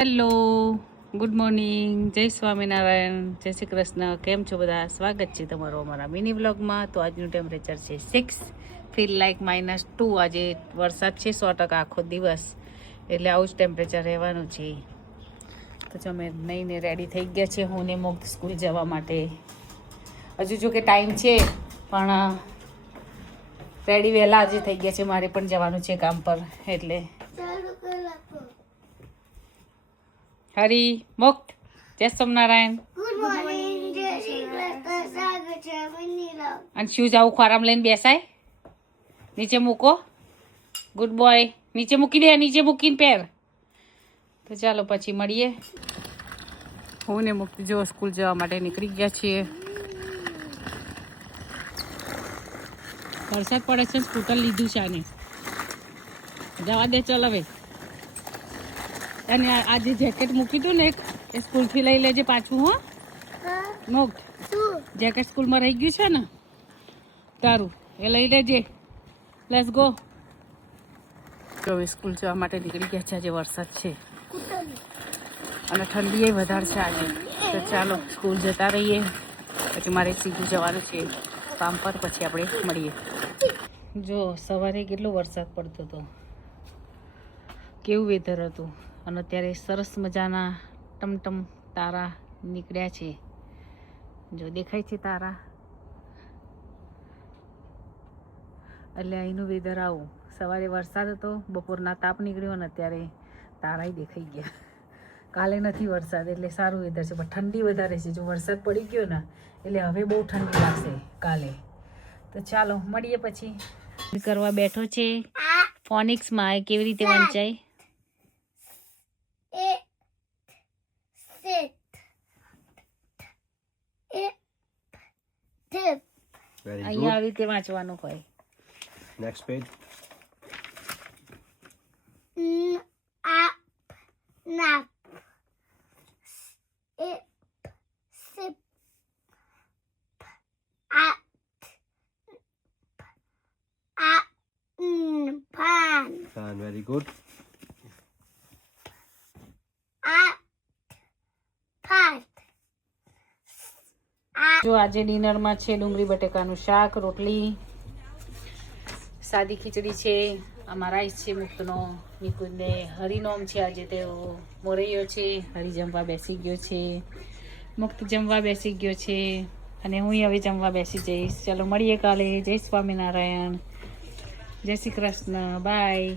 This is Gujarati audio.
હેલો, ગુડ મોર્નિંગ, જય સ્વામિનારાયણ, જય શ્રી કૃષ્ણ. કેમ છો બધા? સ્વાગત છે તમારું અમારા મિની વ્લોગમાં. તો આજનું ટેમ્પરેચર છે 6, ફીલ લાઈક -2. આજે વરસાદ છે 100% આખો દિવસ, એટલે આવું જ ટેમ્પરેચર રહેવાનું છે. તો જો અમે નઈને રેડી થઈ ગયા છે, હું ને મુગ્ધ સ્કૂલ જવા માટે. હજુ જો કે ટાઈમ છે, પણ રેડી વહેલા આજે થઈ ગયા છે. મારે પણ જવાનું છે કામ પર, એટલે હરી મુક્ત, જય સ્વામિનારાયણ. અને શૂઝ આવું ખોરામ લઈને બેસાય, નીચે મૂકો. ગુડ બોય, નીચે મૂકી દે, નીચે મૂકીને પહેર. તો ચાલો પછી મળીએ. હું ને મુક્તિ જો સ્કૂલ જવા માટે નીકળી ગયા છીએ. વરસાદ પડે છે, સ્કૂટર લીધું છે આને. જવા દે, ચાલ હવે. અને આજે જેકેટ મૂકી હતું ને, એ સ્કૂલથી લઈ લેજે પાછું. હો મુક્ત, જેકેટ સ્કૂલમાં રહી ગયું છે ને તારું, એ લઈ લેજે. Let's go. તો સ્કૂલ જવા માટે નીકળી ગયા છે. આજે વરસાદ છે અને ઠંડી એ વધારે છે આજે. તો ચાલો સ્કૂલ જતા રહીએ, પછી મારે સીધું જવાનું છે કામ પર. પછી આપણે મળીએ. જો સવારે કેટલો વરસાદ પડતો હતો, કેવું વેધર હતું. અને અત્યારે સરસ મજાના ટમટમ તારા નીકળ્યા છે. જો દેખાય છે તારા, એટલે અહીંનું વેધર આવું. સવારે વરસાદ હતો, બપોરના તાપ નીકળ્યો, અને અત્યારે તારાય દેખાઈ ગયા. કાલે નથી વરસાદ, એટલે સારું વેધર છે, પણ ઠંડી વધારે છે. જો વરસાદ પડી ગયો ને, એટલે હવે બહુ ઠંડી લાગશે કાલે. તો ચાલો મળીએ પછી. કરવા બેઠો છે ફોનિક્સમાં, કેવી રીતે વંચાય. અહીંયા આવી રીતે વાંચવાનું હોય. Next page. Nap. It. Sip. At. Pan. Fan, very good. At. Pat. જો આજે ડિનરમાં છે ડુંગળી બટેકાનું શાક, રોટલી, સાદી ખીચડી છે. આમાં રાઈસ છે મુક્તનો. નિકુંજને હરિનોમ છે આજે, તેઓ મોરૈયો છે. હરી જમવા બેસી ગયો છે, મુક્ત જમવા બેસી ગયો છે, અને હું હવે જમવા બેસી જઈશ. ચલો મળીએ કાલે. જય સ્વામિનારાયણ, જય શ્રી કૃષ્ણ, બાય.